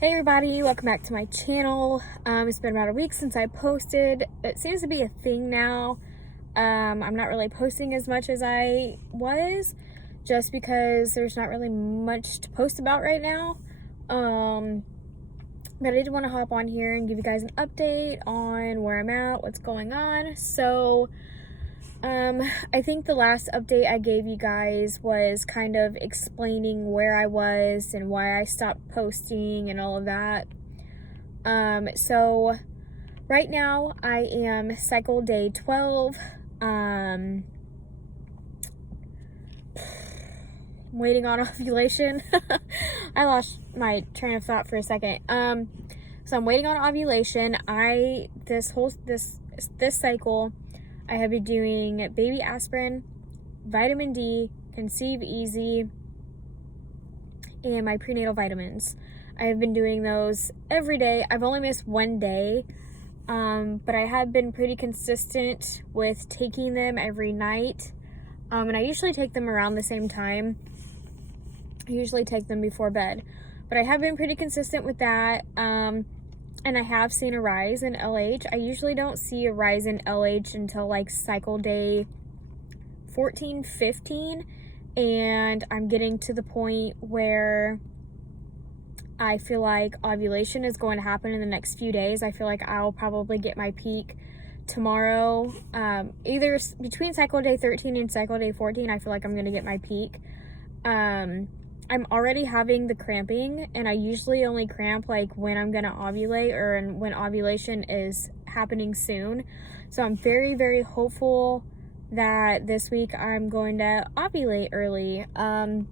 Hey everybody, welcome back to my channel. It's been about a week since I posted. It seems to be a thing now. I'm not really posting as much as I was, just because there's not really much to post about right now. But I did want to hop on here and give you guys an update on where I'm at, what's going on. So, I think the last update I gave you guys was kind of explaining where I was and why I stopped posting and all of that. So right now I am cycle day 12. Waiting on ovulation. I lost my train of thought for a second. So I'm waiting on ovulation. This cycle I have been doing baby aspirin, vitamin D, Conceive Easy, and my prenatal vitamins. I have been doing those every day. I've only missed one day, but I have been pretty consistent with taking them every night. And I usually take them around the same time. I usually take them before bed, but I have been pretty consistent with that. And I have seen a rise in LH. I usually don't see a rise in LH until like cycle day 14, 15. And I'm getting to the point where I feel like ovulation is going to happen in the next few days. I feel like I'll probably get my peak tomorrow. Either between cycle day 13 and cycle day 14, I feel like I'm going to get my peak. I'm already having the cramping, and I usually only cramp like when I'm gonna ovulate or when ovulation is happening soon. So I'm very, very hopeful that this week I'm going to ovulate early. I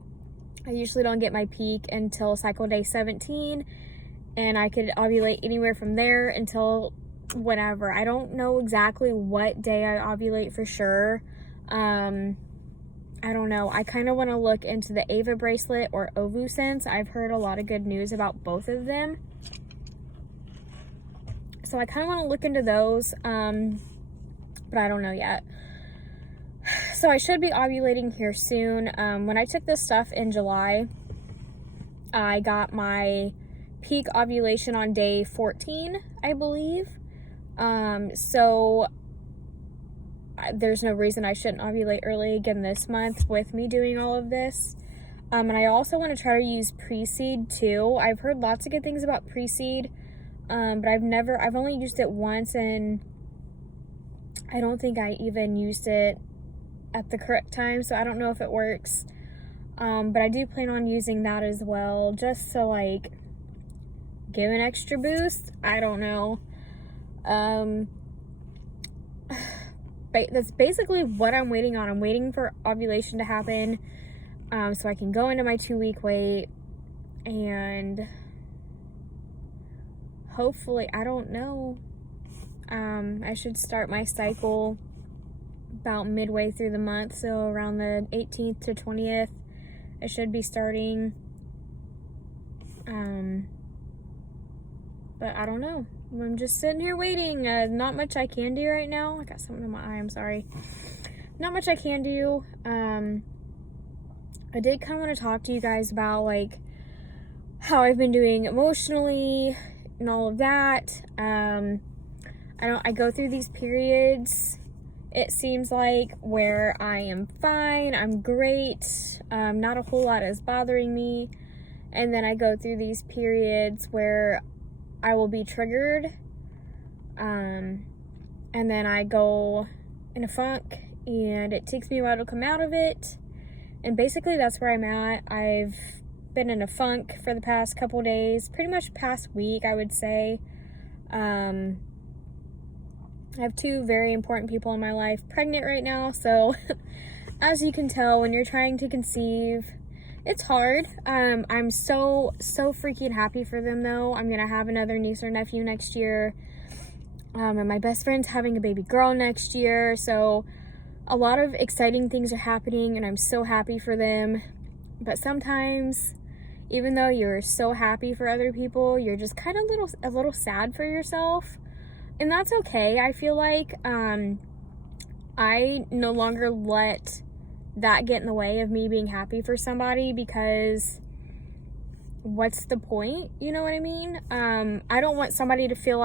usually don't get my peak until cycle day 17, and I could ovulate anywhere from there until whenever. I don't know exactly what day I ovulate for sure. I don't know. I kind of want to look into the Ava bracelet or Ovulation. I've heard a lot of good news about both of them. So I kind of want to look into those, but I don't know yet. So I should be ovulating here soon. When I took this stuff in July, I got my peak ovulation on day 14, I believe. So there's no reason I shouldn't ovulate early again this month with me doing all of this. And I also want to try to use pre-seed too. I've heard lots of good things about pre-seed, but I've only used it once, and I don't think I even used it at the correct time, so I don't know if it works. But I do plan on using that as well, just to like give an extra boost. I don't know. That's basically what I'm waiting on. I'm waiting for ovulation to happen, so I can go into my 2-week wait, and hopefully, I don't know, I should start my cycle about midway through the month, so around the 18th to 20th, I should be starting, but I don't know. I'm just sitting here waiting. Not much I can do right now. I got something in my eye, I'm sorry. Not much I can do. I did kind of want to talk to you guys about like how I've been doing emotionally and all of that. I go through these periods, it seems like, where I am fine, I'm great, not a whole lot is bothering me, and then I go through these periods where I will be triggered, and then I go in a funk, and it takes me a while to come out of it, and basically that's where I'm at. I've been in a funk for the past couple days, pretty much past week, I would say. I have 2 very important people in my life pregnant right now, so as you can tell, when you're trying to conceive, it's hard. I'm so freaking happy for them though. I'm gonna have another niece or nephew next year. And my best friend's having a baby girl next year. So a lot of exciting things are happening, and I'm so happy for them. But sometimes, even though you're so happy for other people, you're just kind of a little sad for yourself. And that's okay. I feel like I no longer let that get in the way of me being happy for somebody, because what's the point? You know what I mean? I don't want somebody to feel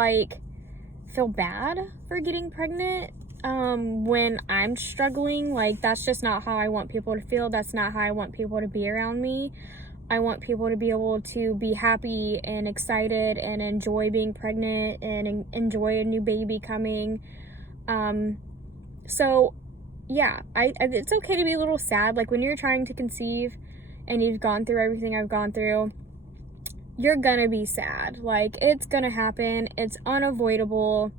bad for getting pregnant when I'm struggling. Like, that's just not how I want people to feel. That's not how I want people to be around me. I want people to be able to be happy and excited and enjoy being pregnant and enjoy a new baby coming. So yeah, it's okay to be a little sad. Like, when you're trying to conceive and you've gone through everything I've gone through, you're gonna be sad. Like, it's gonna happen. It's unavoidable.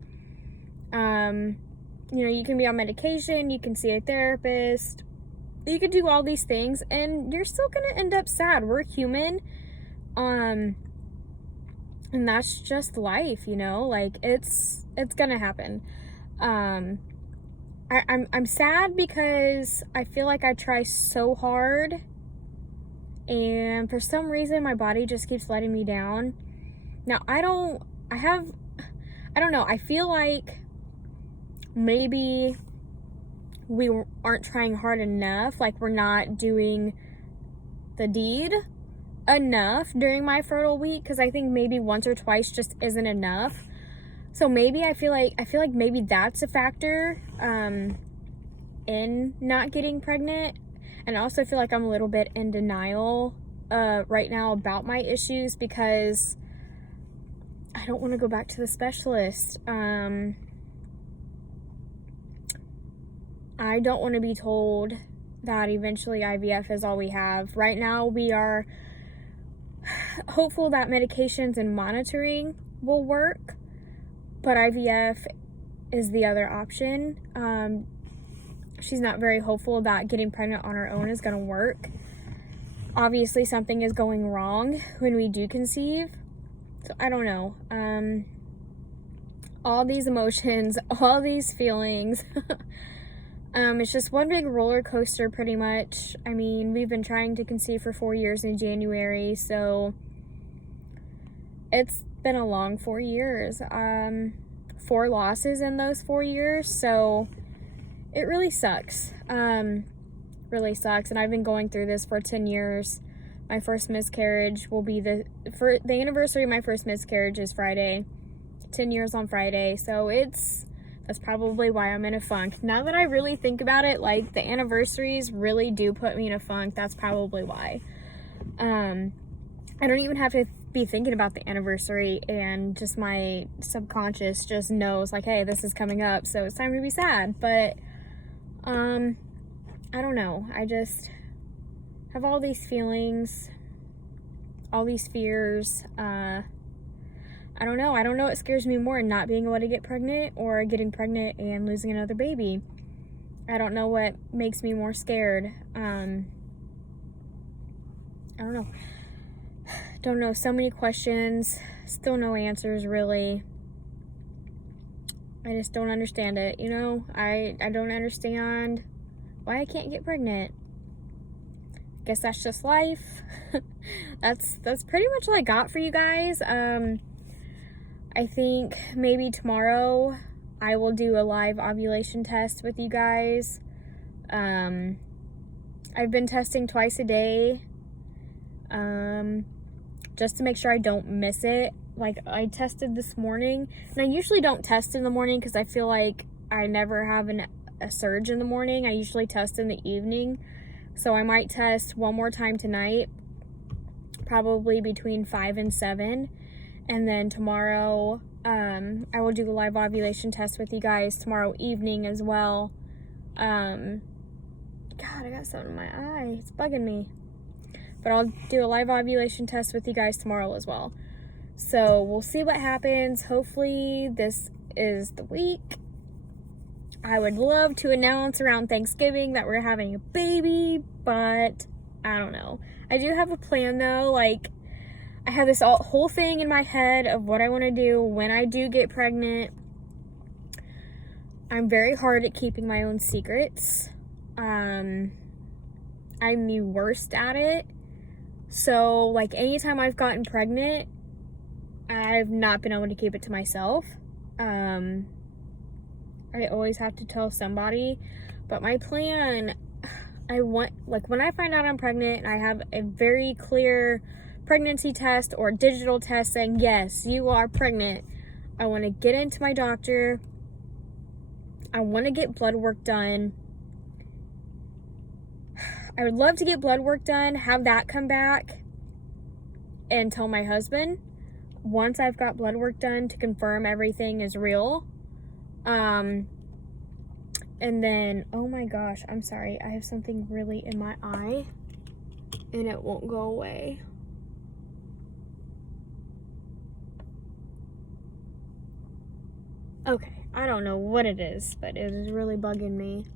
You can be on medication, you can see a therapist, you can do all these things, and you're still gonna end up sad. We're human. And that's just life, like, it's gonna happen. I'm sad because I feel like I try so hard, and for some reason my body just keeps letting me down. Now, I don't know, I feel like maybe we aren't trying hard enough, like we're not doing the deed enough during my fertile week, because I think maybe once or twice just isn't enough. So maybe I feel like maybe that's a factor in not getting pregnant. And I also feel like I'm a little bit in denial right now about my issues, because I don't want to go back to the specialist. I don't want to be told that eventually IVF is all we have. Right now, we are hopeful that medications and monitoring will work, but IVF is the other option. She's not very hopeful that getting pregnant on her own is going to work. Obviously, something is going wrong when we do conceive. So I don't know. All these emotions, all these feelings. It's just one big roller coaster, pretty much. I mean, we've been trying to conceive for 4 years in January, so it's been a long 4 years. 4 losses in those 4 years, so it really sucks. Really sucks, and I've been going through this for 10 years. My first miscarriage will be the anniversary of my first miscarriage is Friday. 10 years on Friday, so that's probably why I'm in a funk. Now that I really think about it, like, the anniversaries really do put me in a funk. That's probably why. I don't even have to be thinking about the anniversary, and just my subconscious just knows, like, hey, this is coming up, so it's time to be sad. But I don't know. I just have all these feelings, all these fears. I don't know. I don't know what scares me more, not being able to get pregnant or getting pregnant and losing another baby. I don't know what makes me more scared. I don't know. Don't know. So many questions. Still no answers, really. I just don't understand it, I don't understand why I can't get pregnant. Guess that's just life. That's pretty much all I got for you guys. I think maybe tomorrow I will do a live ovulation test with you guys. I've been testing twice a day, just to make sure I don't miss it. Like, I tested this morning, and I usually don't test in the morning because I feel like I never have a surge in the morning. I usually test in the evening, so I might test one more time tonight, probably between 5 and 7. And then tomorrow, I will do a live ovulation test with you guys tomorrow evening as well. God, I got something in my eye. It's bugging me. But I'll do a live ovulation test with you guys tomorrow as well. So we'll see what happens. Hopefully this is the week. I would love to announce around Thanksgiving that we're having a baby, but I don't know. I do have a plan though. Like, I have this whole thing in my head of what I want to do when I do get pregnant. I'm very hard at keeping my own secrets. I'm the worst at it. So, like, anytime I've gotten pregnant, I've not been able to keep it to myself. I always have to tell somebody. But my plan, when I find out I'm pregnant, I have a very clear pregnancy test or digital test saying, yes, you are pregnant. I want to get into my doctor. I want to get blood work done. I would love to get blood work done, have that come back, and tell my husband once I've got blood work done to confirm everything is real. And then, oh my gosh, I'm sorry. I have something really in my eye and it won't go away. Okay, I don't know what it is, but it is really bugging me.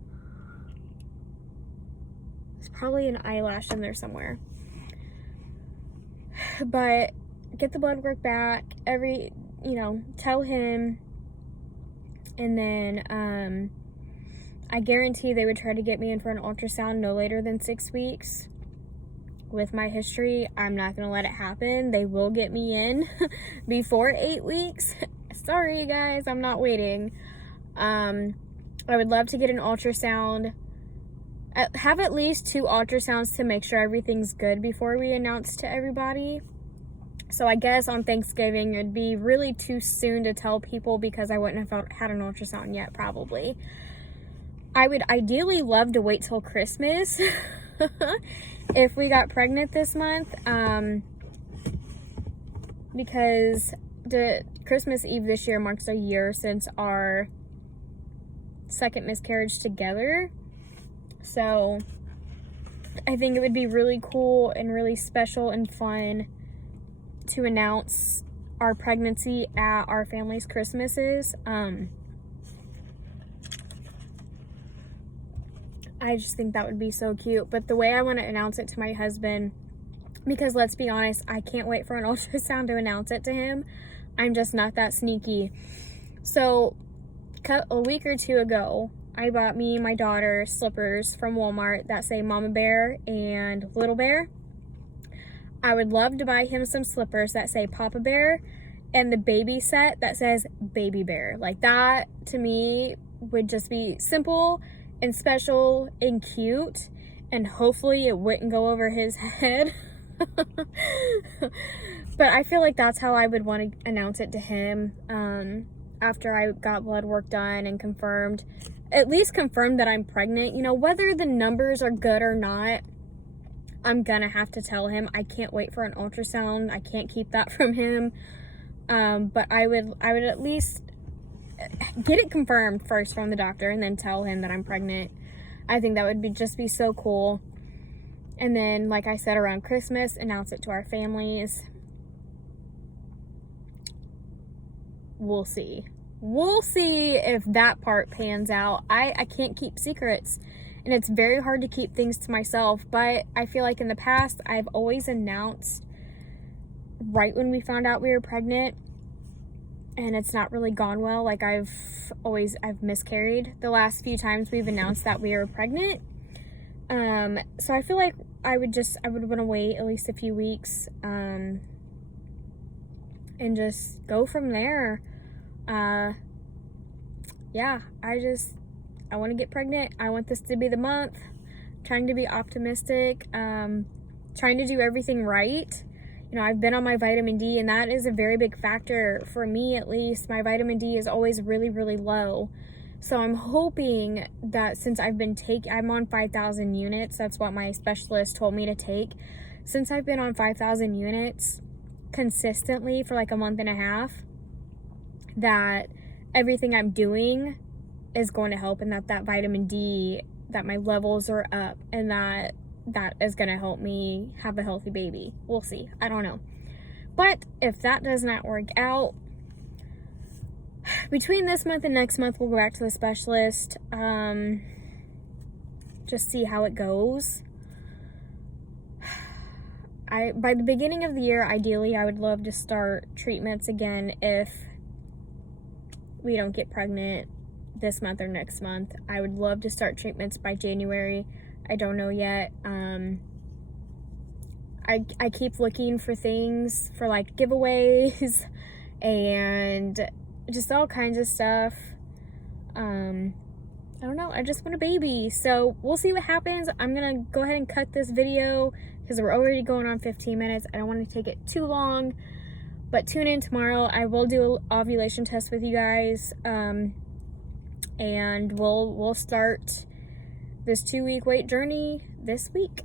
There's probably an eyelash in there somewhere. But get the blood work back, tell him, and then I guarantee they would try to get me in for an ultrasound no later than 6 weeks. With my history, I'm not going to let it happen. They will get me in before 8 weeks. Sorry, guys, I'm not waiting. I would love to get an ultrasound. Have at least 2 ultrasounds to make sure everything's good before we announce to everybody. So I guess on Thanksgiving, it'd be really too soon to tell people because I wouldn't have had an ultrasound yet, probably. I would ideally love to wait till Christmas if we got pregnant this month, because the Christmas Eve this year marks a year since our second miscarriage together. So I think it would be really cool and really special and fun to announce our pregnancy at our family's Christmases. I just think that would be so cute. But the way I want to announce it to my husband, because let's be honest, I can't wait for an ultrasound to announce it to him. I'm just not that sneaky. So a week or 2 ago, I bought me and my daughter slippers from Walmart that say Mama Bear and Little Bear. I would love to buy him some slippers that say Papa Bear and the baby set that says Baby Bear. Like, that to me would just be simple and special and cute, and hopefully it wouldn't go over his head. But I feel like that's how I would want to announce it to him, after I got blood work done and confirmed, at least confirmed that I'm pregnant. Whether the numbers are good or not, I'm gonna have to tell him. I can't wait for an ultrasound. I can't keep that from him. But I would at least get it confirmed first from the doctor and then tell him that I'm pregnant. I think that would just be so cool. And then, like I said, around Christmas, announce it to our families. We'll see. We'll see if that part pans out. I can't keep secrets, and it's very hard to keep things to myself, but I feel like in the past, I've always announced right when we found out we were pregnant, and it's not really gone well. Like, I've miscarried the last few times we've announced that we were pregnant. So I feel like I would want to wait at least a few weeks, and just go from there. Yeah, I want to get pregnant. I want this to be the month. I'm trying to be optimistic, trying to do everything right. I've been on my vitamin D, and that is a very big factor for me, at least. My vitamin D is always really, really low. So I'm hoping that since I'm on 5,000 units, that's what my specialist told me to take. Since I've been on 5,000 units consistently for like a month and a half, that everything I'm doing is going to help, and that vitamin D, that my levels are up, and that is going to help me have a healthy baby. We'll see. I don't know. But if that does not work out, between this month and next month, we'll go back to the specialist. Just see how it goes. By the beginning of the year, ideally, I would love to start treatments again if we don't get pregnant this month or next month. I would love to start treatments by January. I don't know yet. I keep looking for things for like giveaways and just all kinds of stuff. I don't know. I just want a baby. So we'll see what happens. I'm going to go ahead and cut this video because we're already going on 15 minutes. I don't want to take it too long, but tune in tomorrow. I will do an ovulation test with you guys, and we'll start this 2-week weight journey this week.